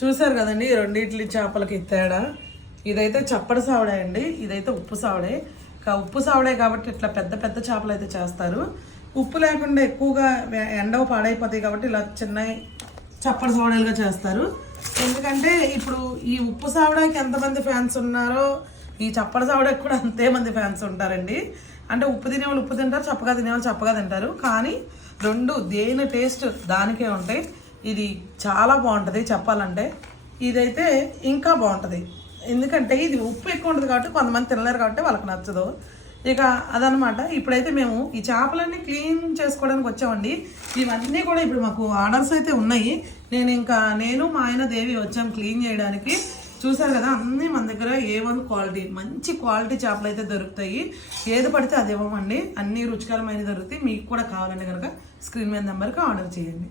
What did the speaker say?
చూసారు కదండి రెండిట్లి చేపలకి తేడా. ఇదైతే చప్పడి సావడే అండి, ఇదైతే ఉప్పు సావడే. ఉప్పు సావడే కాబట్టి ఇట్లా పెద్ద పెద్ద చేపలు అయితే చేస్తారు. ఉప్పు లేకుండా ఎక్కువగా ఎండవ పాడైపోతాయి కాబట్టి ఇలా చిన్న చప్పడి సావడేలుగా చేస్తారు. ఎందుకంటే ఇప్పుడు ఈ ఉప్పు సావడానికి ఎంతమంది ఫ్యాన్స్ ఉన్నారో ఈ చప్పడి సావడానికి కూడా అంతే మంది ఫ్యాన్స్ ఉంటారండి. అంటే ఉప్పు తినేవాళ్ళు ఉప్పు తింటారు, చప్పగా తినేవాళ్ళు చప్పగా తింటారు. కానీ రెండు దేని టేస్ట్ దానికే ఉంటాయి. ఇది చాలా బాగుంటుంది చెప్పాలంటే. ఇదైతే ఇంకా బాగుంటుంది ఎందుకంటే ఇది ఉప్పు ఎక్కువ ఉంటుంది కాబట్టి కొంతమంది తినలేరు కాబట్టి వాళ్ళకి నచ్చదు. ఇక అదనమాట. ఇప్పుడైతే మేము ఈ చేపలన్నీ క్లీన్ చేసుకోవడానికి వచ్చామండి. ఇవన్నీ కూడా ఇప్పుడు మాకు ఆర్డర్స్ అయితే ఉన్నాయి. నేను మా ఆయన దేవి వచ్చాం క్లీన్ చేయడానికి. చూసారు కదా అన్నీ మన దగ్గర A1 క్వాలిటీ మంచి క్వాలిటీ చేపలు అయితే దొరుకుతాయి. ఏది పడితే అది ఇవ్వమండి, అన్ని రుచికరమైనవి దొరుకుతాయి. మీకు కూడా కావాలంటే కనుక స్క్రీన్ మీద నెంబర్కి ఆర్డర్ చేయండి.